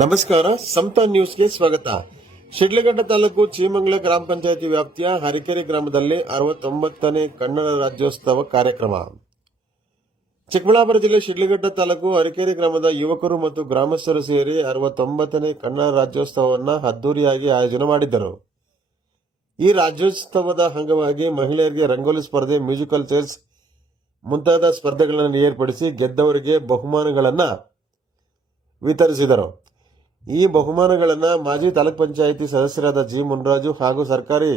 ನಮಸ್ಕಾರ, ಸಮತಾ ನ್ಯೂಸ್ಗೆ ಸ್ವಾಗತ. ಶಿಡ್ಲಘಟ್ಟ ತಾಲೂಕು ಚೀಮಂಗಲ ಗ್ರಾಮ ಪಂಚಾಯಿತಿ ವ್ಯಾಪ್ತಿಯ ಹರಿಕೆರೆ ಗ್ರಾಮದಲ್ಲಿ 69ನೇ ಕನ್ನಡ ರಾಜ್ಯೋತ್ಸವ ಕಾರ್ಯಕ್ರಮ. ಚಿಕ್ಕಬಳ್ಳಾಪುರ ಜಿಲ್ಲೆ ಶಿಡ್ಲಘಟ್ಟ ತಾಲೂಕು ಹರಿಕೆರೆ ಗ್ರಾಮದ ಯುವಕರು ಮತ್ತು ಗ್ರಾಮಸ್ಥರು ಸೇರಿ 69ನೇ ಕನ್ನಡ ರಾಜ್ಯೋತ್ಸವವನ್ನು ಅದ್ದೂರಿಯಾಗಿ ಆಯೋಜನೆ ಮಾಡಿದ್ದರು. ಈ ರಾಜ್ಯೋತ್ಸವದ ಅಂಗವಾಗಿ ಮಹಿಳೆಯರಿಗೆ ರಂಗೋಲಿ ಸ್ಪರ್ಧೆ, ಮ್ಯೂಸಿಕಲ್ ಚೇರ್ಸ್ ಮುಂತಾದ ಸ್ಪರ್ಧೆಗಳನ್ನು ಏರ್ಪಡಿಸಿ ಗೆದ್ದವರಿಗೆ ಬಹುಮಾನಗಳನ್ನು ವಿತರಿಸಿದರು. ಈ ಬಹುಮಾನಗಳನ್ನು ಮಾಜಿ ತಾಲೂಕ್ ಪಂಚಾಯಿತಿ ಸದಸ್ಯರಾದ ಜಿ ಮುನ್ರಾಜು ಹಾಗೂ ಸರ್ಕಾರಿ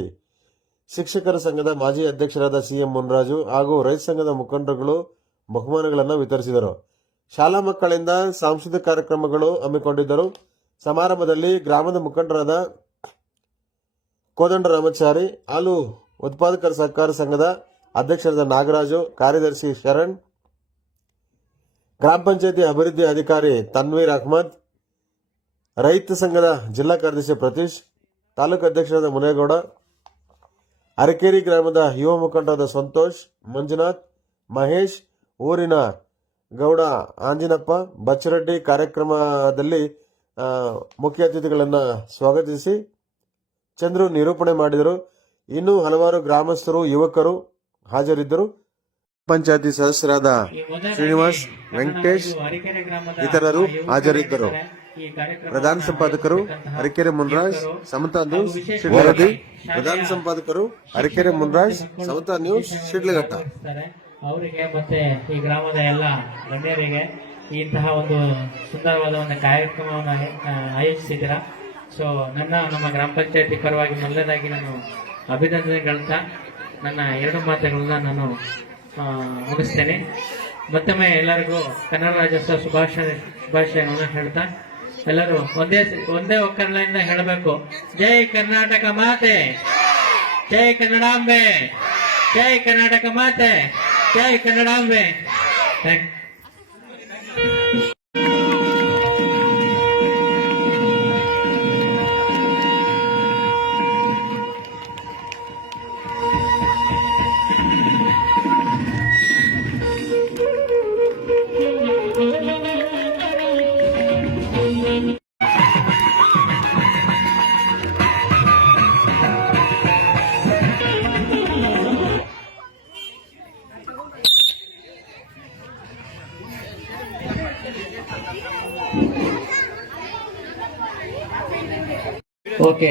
ಶಿಕ್ಷಕರ ಸಂಘದ ಮಾಜಿ ಅಧ್ಯಕ್ಷರಾದ ಸಿಎಂ ಮುನ್ರಾಜು ಹಾಗೂ ರೈತ ಸಂಘದ ಮುಖಂಡರುಗಳು ಬಹುಮಾನಗಳನ್ನು ವಿತರಿಸಿದರು. ಶಾಲಾ ಮಕ್ಕಳಿಂದ ಸಾಂಸ್ಕೃತಿಕ ಕಾರ್ಯಕ್ರಮಗಳು ಹಮ್ಮಿಕೊಂಡಿದ್ದರು. ಸಮಾರಂಭದಲ್ಲಿ ಗ್ರಾಮದ ಮುಖಂಡರಾದ ಕೋದಂಡ ರಾಮಚಾರಿ, ಹಾಲು ಉತ್ಪಾದಕರ ಸಹಕಾರ ಸಂಘದ ಅಧ್ಯಕ್ಷರಾದ ನಾಗರಾಜು, ಕಾರ್ಯದರ್ಶಿ ಶರಣ್, ಗ್ರಾಮ ಪಂಚಾಯಿತಿ ಅಭಿವೃದ್ಧಿ ಅಧಿಕಾರಿ ತನ್ವೀರ್ ಅಹ್ಮದ್, ರೈತ ಸಂಘದ ಜಿಲ್ಲಾ ಕಾರ್ಯದರ್ಶಿ ಪ್ರತೀಶ್, ತಾಲೂಕು ಅಧ್ಯಕ್ಷರಾದ ಮುನೇಗೌಡ, ಅರಕೇರಿ ಗ್ರಾಮದ ಯುವ ಮುಖಂಡರಾದ ಸಂತೋಷ್, ಮಂಜುನಾಥ್, ಮಹೇಶ್, ಊರಿನ ಗೌಡ ಆಂಜಿನಪ್ಪ, ಬಚ್ಚರೆಡ್ಡಿ ಕಾರ್ಯಕ್ರಮದಲ್ಲಿ ಮುಖ್ಯ ಅತಿಥಿಗಳನ್ನು ಸ್ವಾಗತಿಸಿ ಚಂದ್ರು ನಿರೂಪಣೆ ಮಾಡಿದರು. ಇನ್ನೂ ಹಲವಾರು ಗ್ರಾಮಸ್ಥರು, ಯುವಕರು ಹಾಜರಿದ್ದರು. ಪಂಚಾಯತಿ ಸದಸ್ಯರಾದ ಶ್ರೀನಿವಾಸ್, ವೆಂಕಟೇಶ್ ಇತರರು ಹಾಜರಿದ್ದರು. ಪ್ರಧಾನ ಸಂಪಾದಕರು ಹರಿಕೆರೆ ಮುನ್ರಾಜ್, ಸಮತಾ ನ್ಯೂಸ್ ವರದಿ. ಪ್ರಧಾನ ಸಂಪಾದಕರು ಹರಿಕೆರೆ ಮುನ್ರಾಜ್, ಸಮತಾ ನ್ಯೂಸ್ ಶಿಡ್ಲಘಟ್ಟ. ಅವರಿಗೆ ಮತ್ತೆ ಈ ಗ್ರಾಮದ ಎಲ್ಲ ಗಣ್ಯರಿಗೆ ಇಂತಹ ಒಂದು ಸುಂದರವಾದ ಒಂದು ಕಾರ್ಯಕ್ರಮವನ್ನು ಆಯೋಜಿಸಿದ್ದೀರಾ. ಸೊ ನಮ್ಮ ಗ್ರಾಮ ಪಂಚಾಯತಿ ಪರವಾಗಿ ಮೊದಲನೇದಾಗಿ ನಾನು ಅಭಿನಂದನೆಗಳಂತ ನನ್ನ ಎರಡು ಮಾತುಗಳನ್ನ ನಾನು ಮುಗಿಸ್ತೇನೆ. ಮತ್ತೊಮ್ಮೆ ಎಲ್ಲರಿಗೂ ಕನ್ನಡ ರಾಜ್ಯೋತ್ಸವ ಶುಭಾಶಯಗಳನ್ನು ಹೇಳ್ತಾ ಎಲ್ಲರೂ ಒಂದೇ ಒಕ್ಕಲಿನಿಂದ ಹೇಳಬೇಕು, ಜೈ ಕರ್ನಾಟಕ ಮಾತೆ, ಜೈ ಕನ್ನಡಾಂಬೆ, ಜೈ ಕರ್ನಾಟಕ ಮಾತೆ, ಜೈ Kannadambe. Thank you. Okay,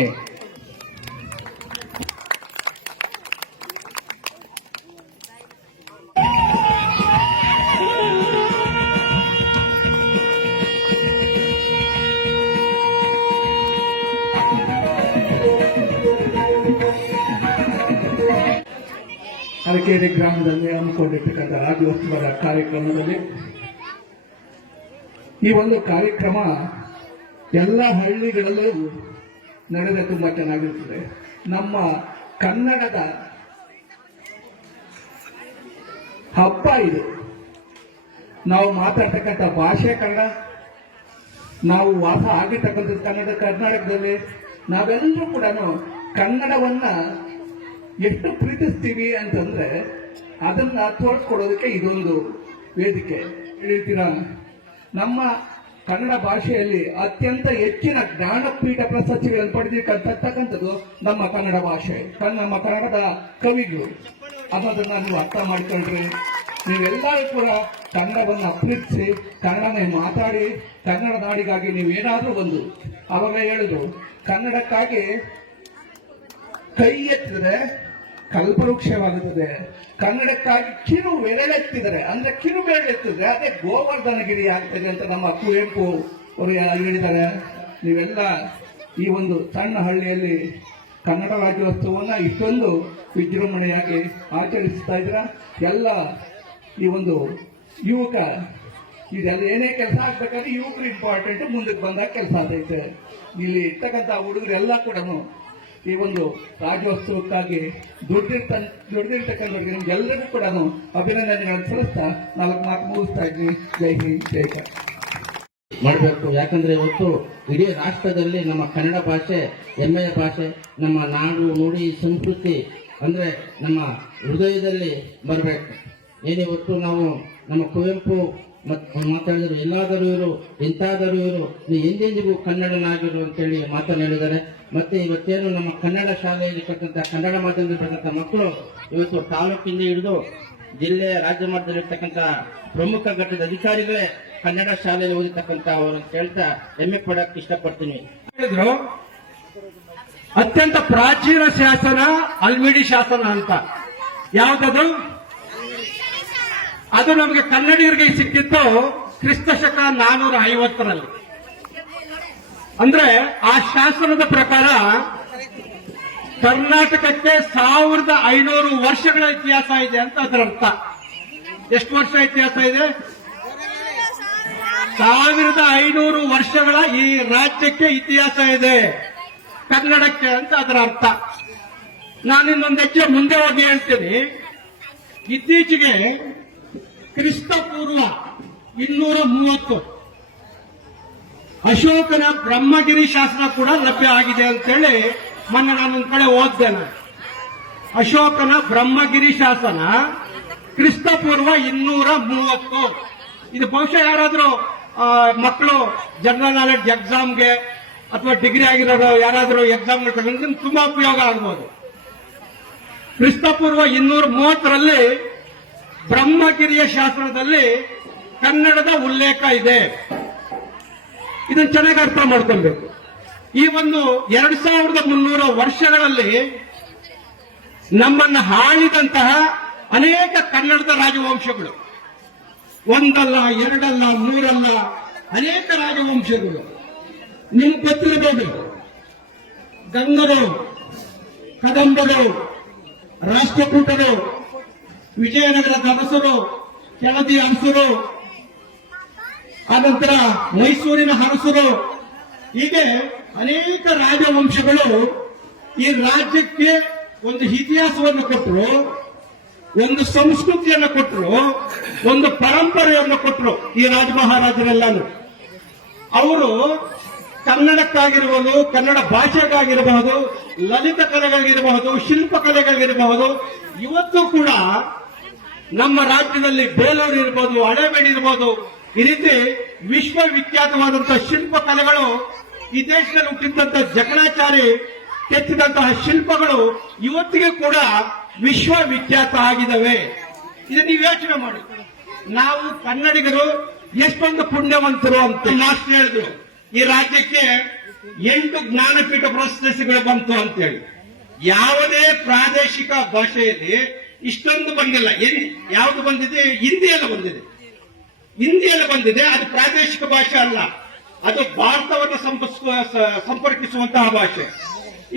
Harakeri ಗ್ರಾಮದಲ್ಲಿ ಹಮ್ಮಿಕೊಂಡಿರ್ತಕ್ಕಂಥ ರಾಜ್ಯೋತ್ಸವದ ಕಾರ್ಯಕ್ರಮದಲ್ಲಿ ಈ ಒಂದು ಕಾರ್ಯಕ್ರಮ ಎಲ್ಲ ಹಳ್ಳಿಗಳಲ್ಲೂ ನಡೆದರೆ ತುಂಬಾ ಚೆನ್ನಾಗಿರುತ್ತದೆ. ನಮ್ಮ ಕನ್ನಡದ ಹಬ್ಬ ಇದು. ನಾವು ಮಾತಾಡ್ತಕ್ಕಂಥ ಭಾಷೆ ಕನ್ನಡ, ನಾವು ವಾಸ ಆಗಿರ್ತಕ್ಕಂಥದ್ದು ಕರ್ನಾಟಕದಲ್ಲಿ. ನಾವೆಲ್ಲರೂ ಕೂಡ ಕನ್ನಡವನ್ನ ಎಷ್ಟು ಪ್ರೀತಿಸ್ತೀವಿ ಅಂತಂದ್ರೆ ಅದನ್ನ ತೋರಿಸ್ಕೊಡೋದಕ್ಕೆ ಇದೊಂದು ವೇದಿಕೆ. ಹೇಳ್ತೀರಾ, ನಮ್ಮ ಕನ್ನಡ ಭಾಷೆಯಲ್ಲಿ ಅತ್ಯಂತ ಹೆಚ್ಚಿನ ಜ್ಞಾನಪೀಠ ಪ್ರಶಸ್ತಿಗಳನ್ನು ಪಡೆದಿರ್ತಕ್ಕಂಥದ್ದು ನಮ್ಮ ಕನ್ನಡ ಭಾಷೆ, ನಮ್ಮ ಕನ್ನಡದ ಕವಿಗಳು. ಅನ್ನೋದನ್ನ ನೀವು ಅರ್ಥ ಮಾಡ್ಕೊಂಡ್ರಿ. ನೀವೆಲ್ಲರೂ ಕೂಡ ಕನ್ನಡವನ್ನ ಪ್ರೀತಿಸಿ, ಕನ್ನಡನೇ ಮಾತಾಡಿ, ಕನ್ನಡ ನಾಡಿಗಾಗಿ ನೀವೇನಾದ್ರೂ ಒಂದು ಅವಾಗ ಹೇಳಿದ್ರು, ಕನ್ನಡಕ್ಕಾಗಿ ಕೈ ಎತ್ತಿದ್ರೆ ಕಲ್ಪವೃಕ್ಷವಾಗುತ್ತದೆ, ಕನ್ನಡಕ್ಕಾಗಿ ಕಿರು ಬೆರಳೆತ್ತಿದರೆ ಅಂದ್ರೆ ಕಿರು ಬೆರಳೆತ್ತಿದ್ರೆ ಅದೇ ಗೋವರ್ಧನಗಿರಿ ಆಗ್ತದೆ ಅಂತ ನಮ್ಮ ಕುವೆಂಪು ಅವರು ಹೇಳಿದ್ದಾರೆ. ನೀವೆಲ್ಲ ಈ ಒಂದು ಸಣ್ಣ ಹಳ್ಳಿಯಲ್ಲಿ ಕನ್ನಡ ರಾಜ್ಯೋತ್ಸವವನ್ನ ಇಷ್ಟೊಂದು ವಿಜೃಂಭಣೆಯಾಗಿ ಆಚರಿಸ್ತಾ ಇದ್ದೀರಾ. ಎಲ್ಲ ಈ ಒಂದು ಯುವಕ, ಇದೆಲ್ಲ ಏನೇ ಕೆಲಸ ಆಗ್ಬೇಕಾದ್ರೆ ಯುವಕರು ಇಂಪಾರ್ಟೆಂಟ್, ಮುಂದಕ್ಕೆ ಬಂದಾಗ ಕೆಲಸ ಆಗ್ತೈತೆ. ಇಲ್ಲಿ ಇರ್ತಕ್ಕಂಥ ಹುಡುಗರೆಲ್ಲ ಕೂಡ ಈ ಒಂದು ರಾಜ್ಯೋತ್ಸವಕ್ಕಾಗಿ ದುಡಿದಿರ್ತಕ್ಕಂಥವ್ರಿಗೆ ನಿಮ್ಗೆಲ್ಲರಿಗೂ ಕೂಡ ಅಭಿನಂದನೆಗಳನ್ನು ಸಲ್ಲಿಸ್ತಾ 4 ಮಾತು ಮುಗಿಸ್ತಾ ಇದ್ವಿ. ಜೈ ಹಿಂದ್, ಜೈ ಕರ್ನಾಟಕ ಮಾಡಬೇಕು. ಯಾಕಂದ್ರೆ ಇವತ್ತು ಇಡೀ ರಾಷ್ಟ್ರದಲ್ಲಿ ನಮ್ಮ ಕನ್ನಡ ಭಾಷೆ ಹೆಮ್ಮೆಯ ಭಾಷೆ. ನಮ್ಮ ನಾಡು, ನುಡಿ, ಸಂಸ್ಕೃತಿ ಅಂದ್ರೆ ನಮ್ಮ ಹೃದಯದಲ್ಲಿ ಬರಬೇಕು. ಏನಿವತ್ತು ನಾವು ನಮ್ಮ ಕುವೆಂಪು ಮಾತಾಡಿದ್ರು. ಎಲ್ಲಾದರೂ ಇರು, ಎಂತಾದರೂ ಇರು, ನೀ ಎಂದೆಂದಿಗೂ ಕನ್ನಡನಾಗಿರು ಅಂತೇಳಿ ಮಾತನ್ನು ಹೇಳಿದ್ದಾರೆ. ಮತ್ತೆ ಇವತ್ತೇನು ನಮ್ಮ ಕನ್ನಡ ಶಾಲೆಯಲ್ಲಿ ಇರ್ತಕ್ಕಂಥ ಕನ್ನಡ ಮಾಧ್ಯಮದಲ್ಲಿ ಬರ್ತಕ್ಕಂಥ ಮಕ್ಕಳು ಇವತ್ತು ತಾಲೂಕಿಂದ ಹಿಡಿದು ಜಿಲ್ಲೆ ರಾಜ್ಯ ಮಟ್ಟದಲ್ಲಿ ಇರ್ತಕ್ಕಂಥ ಪ್ರಮುಖ ಘಟ್ಟದ ಅಧಿಕಾರಿಗಳೇ ಕನ್ನಡ ಶಾಲೆಯಲ್ಲಿ ಓದಿರ್ತಕ್ಕಂಥ ಅವರನ್ನು ಕೇಳ್ತಾ ಹೆಮ್ಮೆ ಪಡಕ್ಕೆ ಇಷ್ಟಪಡ್ತೀನಿ. ಹೇಳಿದ್ರು ಅತ್ಯಂತ ಪ್ರಾಚೀನ ಶಾಸನ ಅಲ್ಮಿಡಿ ಶಾಸನ ಅಂತ. ಯಾವ್ದದು? ಅದು ನಮಗೆ ಕನ್ನಡಿಗರಿಗೆ ಸಿಕ್ಕಿತ್ತು ಕ್ರಿಸ್ತ ಶಕ 450ರಲ್ಲಿ. ಅಂದ್ರೆ ಆ ಶಾಸನದ ಪ್ರಕಾರ ಕರ್ನಾಟಕಕ್ಕೆ 1500 ವರ್ಷಗಳ ಇತಿಹಾಸ ಇದೆ ಅಂತ ಅದರ ಅರ್ಥ. ಎಷ್ಟು ವರ್ಷ ಇತಿಹಾಸ ಇದೆ? 1500 ವರ್ಷಗಳ ಈ ರಾಜ್ಯಕ್ಕೆ ಇತಿಹಾಸ ಇದೆ, ಕನ್ನಡಕ್ಕೆ ಅಂತ ಅದರ ಅರ್ಥ. ನಾನಿನ್ನೊಂದು ಹೆಜ್ಜೆ ಮುಂದೆ ಹೋಗಿ ಹೇಳ್ತೀನಿ. ಇತ್ತೀಚೆಗೆ ಕ್ರಿಸ್ತ ಪೂರ್ವ 230 ಅಶೋಕನ ಬ್ರಹ್ಮಗಿರಿ ಶಾಸನ ಕೂಡ ಲಭ್ಯ ಆಗಿದೆ ಅಂತೇಳಿ ಮೊನ್ನೆ ನಾನೊಂದ್ ಕಡೆ ಓದ್ದೆ. ಅಶೋಕನ ಬ್ರಹ್ಮಗಿರಿ ಶಾಸನ ಕ್ರಿಸ್ತ ಪೂರ್ವ 230. ಇದು ಬಹುಶಃ ಯಾರಾದ್ರೂ ಮಕ್ಕಳು ಜನರಲ್ ನಾಲೆಡ್ಜ್ ಎಕ್ಸಾಮ್ಗೆ ಅಥವಾ ಡಿಗ್ರಿ ಆಗಿರೋರು ಯಾರಾದ್ರೂ ಎಕ್ಸಾಮ್ ತುಂಬಾ ಉಪಯೋಗ ಆಗ್ಬೋದು. ಕ್ರಿಸ್ತಪೂರ್ವ 230ರಲ್ಲಿ ಬ್ರಹ್ಮಗಿರಿಯ ಶಾಸನದಲ್ಲಿ ಕನ್ನಡದ ಉಲ್ಲೇಖ ಇದೆ. ಇದನ್ನು ಚೆನ್ನಾಗಿ ಅರ್ಥ ಮಾಡ್ಕೊಳ್ಬೇಕು. ಈ ಒಂದು 2300 ವರ್ಷಗಳಲ್ಲಿ ನಮ್ಮನ್ನು ಆಳಿದಂತಹ ಅನೇಕ ಕನ್ನಡದ ರಾಜವಂಶಗಳು, ಒಂದಲ್ಲ ಎರಡಲ್ಲ ಮೂರಲ್ಲ, ಅನೇಕ ರಾಜವಂಶಗಳು ನಿಮ್ಗೆ ಗೊತ್ತಿರಬಹುದು. ಗಂಗರು, ಕದಂಬರು, ರಾಷ್ಟ್ರಕೂಟರು, ವಿಜಯನಗರದ ಅರಸರು, ಕೆಳದಿ ಅರಸರು, ಆನಂತರ ಮೈಸೂರಿನ ಅರಸರು, ಹೀಗೆ ಅನೇಕ ರಾಜವಂಶಗಳು ಈ ರಾಜ್ಯಕ್ಕೆ ಒಂದು ಇತಿಹಾಸವನ್ನು ಕೊಟ್ಟರು, ಒಂದು ಸಂಸ್ಕೃತಿಯನ್ನು ಕೊಟ್ಟರು, ಒಂದು ಪರಂಪರೆಯನ್ನು ಕೊಟ್ಟರು. ಈ ರಾಜ ಮಹಾರಾಜರೆಲ್ಲಾನು ಅವರು ಕನ್ನಡಕ್ಕಾಗಿರಬಹುದು, ಕನ್ನಡ ಭಾಷೆಗಾಗಿರಬಹುದು, ಲಲಿತ ಕಲೆಗಳಿರಬಹುದು, ಶಿಲ್ಪ ಕಲೆಗಳಿರಬಹುದು, ಇವತ್ತು ಕೂಡ ನಮ್ಮ ರಾಜ್ಯದಲ್ಲಿ ಬೇಲೂರು ಇರ್ಬೋದು, ಹಳೇಬೇಡಿ ಇರ್ಬೋದು, ಈ ರೀತಿ ವಿಶ್ವವಿಖ್ಯಾತವಾದಂತಹ ಶಿಲ್ಪ ಕಲೆಗಳು, ಈ ದೇಶದಲ್ಲಿ ಹುಟ್ಟಿದಂತ ಜಕಣಾಚಾರಿ ಕೆತ್ತಿದಂತಹ ಶಿಲ್ಪಗಳು ಇವತ್ತಿಗೆ ಕೂಡ ವಿಶ್ವವಿಖ್ಯಾತ ಆಗಿದ್ದಾವೆ. ಇದು ನೀವು ಯೋಚನೆ ಮಾಡಿ. ನಾವು ಕನ್ನಡಿಗರು ಎಷ್ಟೊಂದು ಪುಣ್ಯವಂತರು ಅಂತ ಮಾಸ್ಟರ್ ಹೇಳಿದ್ರು. ಈ ರಾಜ್ಯಕ್ಕೆ 8 ಜ್ಞಾನಪೀಠ ಪ್ರಶಸ್ತಿಗಳು ಬಂತು ಅಂತೇಳಿ. ಯಾವುದೇ ಪ್ರಾದೇಶಿಕ ಭಾಷೆಯಲ್ಲಿ ಇಷ್ಟೊಂದು ಬಂದಿಲ್ಲ. ಯಾವುದು ಬಂದಿದೆ? ಹಿಂದಿಯಲ್ಲಿ ಬಂದಿದೆ. ಹಿಂದಿಯಲ್ಲಿ ಬಂದಿದೆ. ಅದು ಪ್ರಾದೇಶಿಕ ಭಾಷೆ ಅಲ್ಲ, ಅದು ಭಾರತವನ್ನು ಸಂಪರ್ಕಿಸುವಂತಹ ಭಾಷೆ.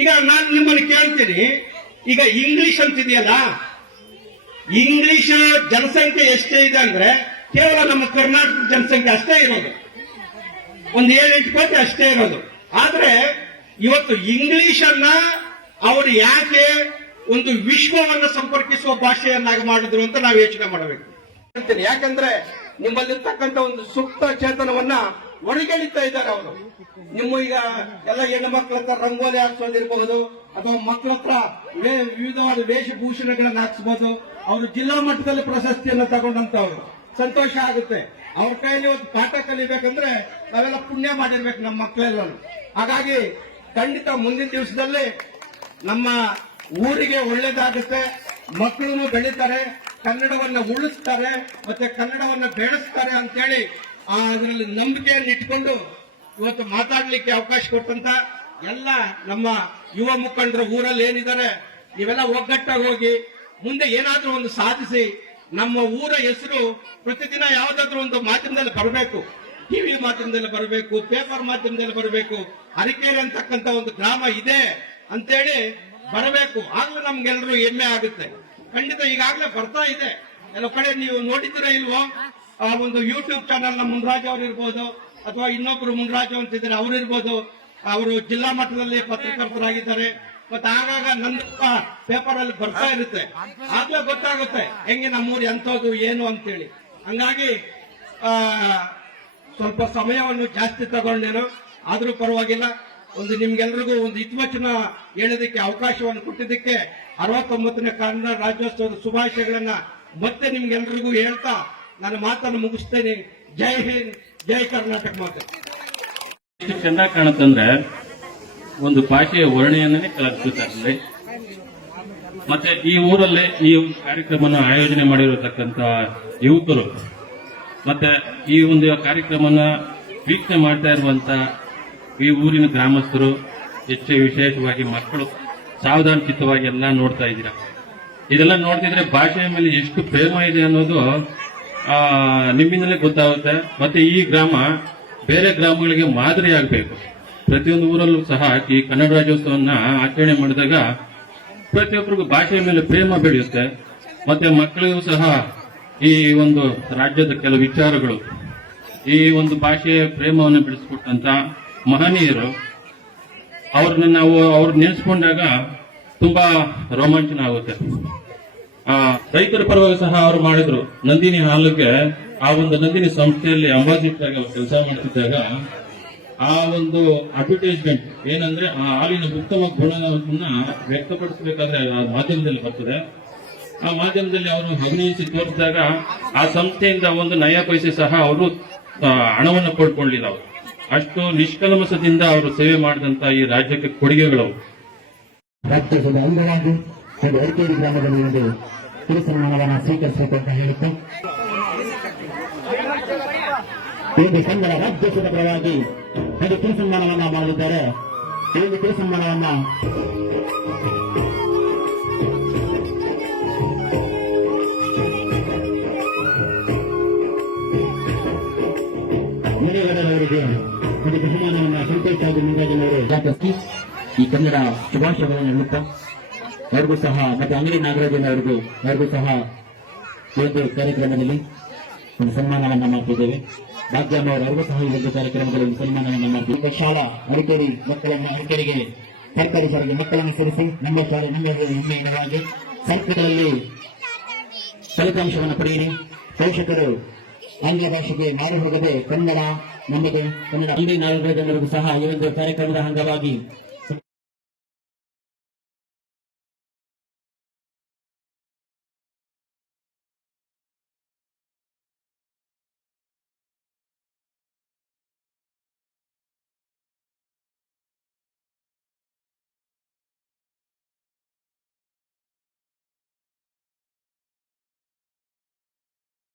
ಈಗ ನಾನು ನಿಮ್ಮನ್ನು ಕೇಳ್ತೀನಿ, ಈಗ ಇಂಗ್ಲಿಷ್ ಅಂತಿದೆಯಲ್ಲ, ಇಂಗ್ಲಿಷ್ ಜನಸಂಖ್ಯೆ ಎಷ್ಟೇ ಇದೆ ಅಂದ್ರೆ ಕೇವಲ ನಮ್ಮ ಕರ್ನಾಟಕದ ಜನಸಂಖ್ಯೆ ಅಷ್ಟೇ ಇರೋದು, ಒಂದು 7-8 ಕೋಟಿ ಅಷ್ಟೇ ಇರೋದು. ಆದ್ರೆ ಇವತ್ತು ಇಂಗ್ಲಿಷ್ ಅನ್ನ ಅವರು ಯಾಕೆ ಒಂದು ವಿಶ್ವವನ್ನು ಸಂಪರ್ಕಿಸುವ ಭಾಷೆಯನ್ನಾಗಿ ಮಾಡಿದ್ರು ಅಂತ ನಾವು ಯೋಚನೆ ಮಾಡಬೇಕು. ಯಾಕಂದ್ರೆ ನಿಮ್ಮಲ್ಲಿರ್ತಕ್ಕಂಥ ಒಂದು ಸೂಕ್ತ ಚೇತನವನ್ನ ಒಣಗೆಳಿತಾ ಇದ್ದಾರೆ ಅವರು. ನಿಮ್ಮ ಈಗ ಎಲ್ಲ ಹೆಣ್ಣು ಮಕ್ಕಳ ಹತ್ರ ರಂಗೋಲಿ ಹಾಕ್ಸೋದಿರ್ಬಹುದು, ಅಥವಾ ಮಕ್ಕಳ ಹತ್ರ ವಿವಿಧವಾದ ವೇಷಭೂಷಣಗಳನ್ನ ಹಾಕ್ಸ್ಬೋದು. ಅವರು ಜಿಲ್ಲಾ ಮಟ್ಟದಲ್ಲಿ ಪ್ರಶಸ್ತಿಯನ್ನು ತಗೊಂಡಂತವ್ರು, ಸಂತೋಷ ಆಗುತ್ತೆ. ಅವ್ರ ಕೈಯಲ್ಲಿ ಒಂದು ಪಾಠ ಕಲಿಬೇಕಂದ್ರೆ ನಾವೆಲ್ಲ ಪುಣ್ಯ ಮಾಡಿರ್ಬೇಕು, ನಮ್ಮ ಮಕ್ಕಳೆಲ್ಲ. ಹಾಗಾಗಿ ಖಂಡಿತ ಮುಂದಿನ ದಿವಸದಲ್ಲಿ ನಮ್ಮ ಊರಿಗೆ ಒಳ್ಳೇದಾಗುತ್ತೆ, ಮಕ್ಕಳು ಬೆಳೀತಾರೆ, ಕನ್ನಡವನ್ನ ಉಳಿಸ್ತಾರೆ, ಮತ್ತೆ ಕನ್ನಡವನ್ನ ಬೆಳೆಸ್ತಾರೆ ಅಂತೇಳಿ ಅದರಲ್ಲಿ ನಂಬಿಕೆಯನ್ನು ಇಟ್ಕೊಂಡು ಇವತ್ತು ಮಾತಾಡ್ಲಿಕ್ಕೆ ಅವಕಾಶ ಕೊಟ್ಟಂತ ಎಲ್ಲ ನಮ್ಮ ಯುವ ಮುಖಂಡರು ಊರಲ್ಲಿ ಏನಿದ್ದಾರೆ, ನೀವೆಲ್ಲ ಒಗ್ಗಟ್ಟಾಗಿ ಹೋಗಿ ಮುಂದೆ ಏನಾದ್ರೂ ಒಂದು ಸಾಧಿಸಿ ನಮ್ಮ ಊರ ಹೆಸರು ಪ್ರತಿದಿನ ಯಾವ್ದಾದ್ರು ಒಂದು ಮಾಧ್ಯಮದಲ್ಲಿ ಬರಬೇಕು. ಟಿವಿ ಮಾಧ್ಯಮದಲ್ಲಿ ಬರಬೇಕು, ಪೇಪರ್ ಮಾಧ್ಯಮದಲ್ಲಿ ಬರಬೇಕು. ಅರಕೇರಿ ಅಂತಕ್ಕಂಥ ಒಂದು ಗ್ರಾಮ ಇದೆ ಅಂತೇಳಿ ಬರಬೇಕು. ಆಗ್ಲೂ ನಮ್ಗೆಲ್ರೂ ಹೆಮ್ಮೆ ಆಗುತ್ತೆ. ಖಂಡಿತ ಈಗಾಗಲೇ ಬರ್ತಾ ಇದೆ. ಎಲ್ಲ ಕಡೆ ನೀವು ನೋಡಿದ್ರೆ ಇಲ್ವೋ, ಆ ಒಂದು ಯೂಟ್ಯೂಬ್ ಚಾನಲ್ ನ ಮುನ್ರಾಜ್ ಅವರು ಇರ್ಬೋದು, ಅಥವಾ ಇನ್ನೊಬ್ರು ಮುನ್ರಾಜ್ ಅಂತಿದ್ದಾರೆ ಅವರು ಇರ್ಬೋದು. ಅವರು ಜಿಲ್ಲಾ ಮಟ್ಟದಲ್ಲಿ ಪತ್ರಕರ್ತರಾಗಿದ್ದಾರೆ. ಮತ್ತೆ ಆಗಾಗ ನನ್ನ ಪೇಪರ್ ಅಲ್ಲಿ ಬರ್ತಾ ಇರುತ್ತೆ. ಆಗ್ಲೇ ಗೊತ್ತಾಗುತ್ತೆ ಹೆಂಗೆ ನಮ್ಮೂರು ಎಂಥದ್ದು ಏನು ಅಂತೇಳಿ. ಹಂಗಾಗಿ ಸ್ವಲ್ಪ ಸಮಯವನ್ನು ಜಾಸ್ತಿ ತಗೊಂಡೇನು, ಆದ್ರೂ ಪರವಾಗಿಲ್ಲ. ಒಂದು ನಿಮ್ಗೆಲ್ರಿಗೂ ಒಂದು ಹಿತವಚನ ಹೇಳೋದಕ್ಕೆ ಅವಕಾಶವನ್ನು ಕೊಟ್ಟಿದ್ದಕ್ಕೆ 69ನೇ ಕನ್ನಡ ರಾಜ್ಯೋತ್ಸವದ ಶುಭಾಶಯಗಳನ್ನ ಮತ್ತೆ ನಿಮ್ಗೆಲ್ರಿಗೂ ಹೇಳ್ತಾ ನಾನು ಮಾತನ್ನು ಮುಗಿಸ್ತೇನೆ. ಜೈ ಹಿಂದ್, ಜೈ ಕರ್ನಾಟಕ ಮಾತೆ. ಎಷ್ಟು ಚೆಂದ ಕಾಣುತ್ತಂದ್ರೆ ಒಂದು ಭಾಷೆಯ ವರ್ಣೆಯನ್ನೇ ಕಲಿಸುತ್ತಾರೆ. ಮತ್ತೆ ಈ ಊರಲ್ಲೇ ಈ ಒಂದು ಕಾರ್ಯಕ್ರಮನ ಆಯೋಜನೆ ಮಾಡಿರತಕ್ಕಂತ ಯುವಕರು ಮತ್ತೆ ಈ ಒಂದು ಕಾರ್ಯಕ್ರಮನ ವೀಕ್ಷಣೆ ಮಾಡ್ತಾ ಇರುವಂತ ಈ ಊರಿನ ಗ್ರಾಮಸ್ಥರು, ಹೆಚ್ಚು ವಿಶೇಷವಾಗಿ ಮಕ್ಕಳು ಸಾವಧಾನ ಚಿತ್ತವಾಗಿ ಎಲ್ಲ ನೋಡ್ತಾ ಇದ್ದೀರಾ. ಇದೆಲ್ಲ ನೋಡ್ತಿದ್ರೆ ಭಾಷೆಯ ಮೇಲೆ ಎಷ್ಟು ಪ್ರೇಮ ಇದೆ ಅನ್ನೋದು ನಿಮ್ಮಿಂದಲೇ ಗೊತ್ತಾಗುತ್ತೆ. ಮತ್ತೆ ಈ ಗ್ರಾಮ ಬೇರೆ ಗ್ರಾಮಗಳಿಗೆ ಮಾದರಿ ಆಗಬೇಕು. ಪ್ರತಿಯೊಂದು ಊರಲ್ಲೂ ಸಹ ಈ ಕನ್ನಡ ರಾಜ್ಯೋತ್ಸವನ್ನ ಆಚರಣೆ ಮಾಡಿದಾಗ ಪ್ರತಿಯೊಬ್ಬರಿಗೂ ಭಾಷೆಯ ಮೇಲೆ ಪ್ರೇಮ ಬೆಳೆಯುತ್ತೆ. ಮತ್ತೆ ಮಕ್ಕಳಿಗೂ ಸಹ ಈ ಒಂದು ರಾಜ್ಯದ ಕೆಲವು ವಿಚಾರಗಳು, ಈ ಒಂದು ಭಾಷೆಯ ಪ್ರೇಮವನ್ನು ಬೆಳೆಸಿಕೊಟ್ಟಂತ ಮಹನೀಯರು, ಅವ್ರು ನೆನೆಸ್ಕೊಂಡಾಗ ತುಂಬಾ ರೋಮಾಂಚನ ಆಗುತ್ತೆ. ರೈತರ ಪರವಾಗಿ ಸಹ ಅವರು ಮಾಡಿದ್ರು. ನಂದಿನಿ ಹಾಲಿಗೆ ಆ ಒಂದು ನಂದಿನಿ ಸಂಸ್ಥೆಯಲ್ಲಿ ಅಂಬಾಸಿಡರ್ ಅವರು ಕೆಲಸ ಮಾಡ್ತಿದ್ದಾಗ ಆ ಒಂದು ಅಡ್ವರ್ಟೈಸ್ಮೆಂಟ್ ಏನಂದ್ರೆ ಆ ಹಾಲಿನ ಉತ್ತಮ ಗುಣವನ್ನ ವ್ಯಕ್ತಪಡಿಸಬೇಕಾದ್ರೆ ಆ ಮಾಧ್ಯಮದಲ್ಲಿ ಬರ್ತದೆ. ಆ ಮಾಧ್ಯಮದಲ್ಲಿ ಅವರು ಅಭಿನಯಿಸಿ ತೋರಿಸಿದಾಗ ಆ ಸಂಸ್ಥೆಯಿಂದ ಒಂದು ನಯ ಪೈಸೆ ಸಹ ಅವರು ಹಣವನ್ನು ಪಡ್ಕೊಳ್ಳಿಲ್ಲ. ಅವರು ಅಷ್ಟು ನಿಷ್ಕಲ್ಮಸದಿಂದ ಅವರು ಸೇವೆ ಮಾಡಿದಂತ ಈ ರಾಜ್ಯಕ್ಕೆ ಕೊಡುಗೆಗಳು. ರಾಜ್ಯೋತ್ಸವದ ಅಂಗವಾಗಿ ಹಾಗೂ ಅರಕೇರಿ ಗ್ರಾಮದಲ್ಲಿ ಒಂದು ಕಿರು ಸನ್ಮಾನವನ್ನು ಸ್ವೀಕರಿಸಬೇಕು ಅಂತ ಹೇಳುತ್ತೆ. ಇಂದು ಕನ್ನಡ ರಾಜ್ಯೋತ್ಸವದ ಪರವಾಗಿ ಒಂದು ಕಿರು ಸನ್ಮಾನವನ್ನ ಮಾಡಲಿದ್ದಾರೆ. ಈ ಒಂದು ಕಿರು ಸನ್ಮಾನವನ್ನ ಮನೆಯವರವರಿಗೆ ಒಂದು ಬಹುಮಾನವನ್ನ ಸಂತೋಷ ಹಾಗೂ ಮುಂದಾಜಿನವರು ವ್ಯಾಪಿಸಿ ಈ ಕನ್ನಡ ಶುಭಾಶಯಗಳನ್ನು ಹೇಳುತ್ತಾ ಅವ್ರಿಗೂ ಸಹ ಮತ್ತೆ ಅಂಗಡಿ ನಾಗರಾಜನ್ ಅವ್ರಿಗೂ ಸಹ ಈ ಒಂದು ಕಾರ್ಯಕ್ರಮದಲ್ಲಿ ಒಂದು ಸನ್ಮಾನವನ್ನ ಮಾಡ್ತಿದ್ದೇವೆ. ಭಾಗ್ಯಮ್ಮ ಅವ್ರಿಗೂ ಸಹ ಈ ಒಂದು ಕಾರ್ಯಕ್ರಮದಲ್ಲಿ ಒಂದು ಸನ್ಮಾನವನ್ನ ಮಾಡ್ತಿದ್ದೇವೆ. ಶಾಲಾ ಅರಕೇರಿ ಮಕ್ಕಳನ್ನು ಅರಕೇರಿಗೆ ಸರ್ಕಾರಿ ಶಾಲೆಗೆ ಮಕ್ಕಳನ್ನು ಸೇರಿಸಿ ನಮ್ಮ ಶಾಲೆ ನಮ್ಮ ಹೆಮ್ಮೆಯಿನವಾಗಿ ಸಂಸ್ಥೆಗಳಲ್ಲಿ ಫಲಿತಾಂಶವನ್ನು ಪಡೆಯಿರಿ. ಪೋಷಕರು ಆಂಗ್ಲ ಭಾಷೆಗೆ ಮಾರು ಹೋಗದೆ ಕನ್ನಡ ನಮ್ಮದು, ಕನ್ನಡ ಅಂಗಡಿ ನಾಗರಾಜನ್ ಸಹ ಈ ಒಂದು ಕಾರ್ಯಕ್ರಮದ ಅಂಗವಾಗಿ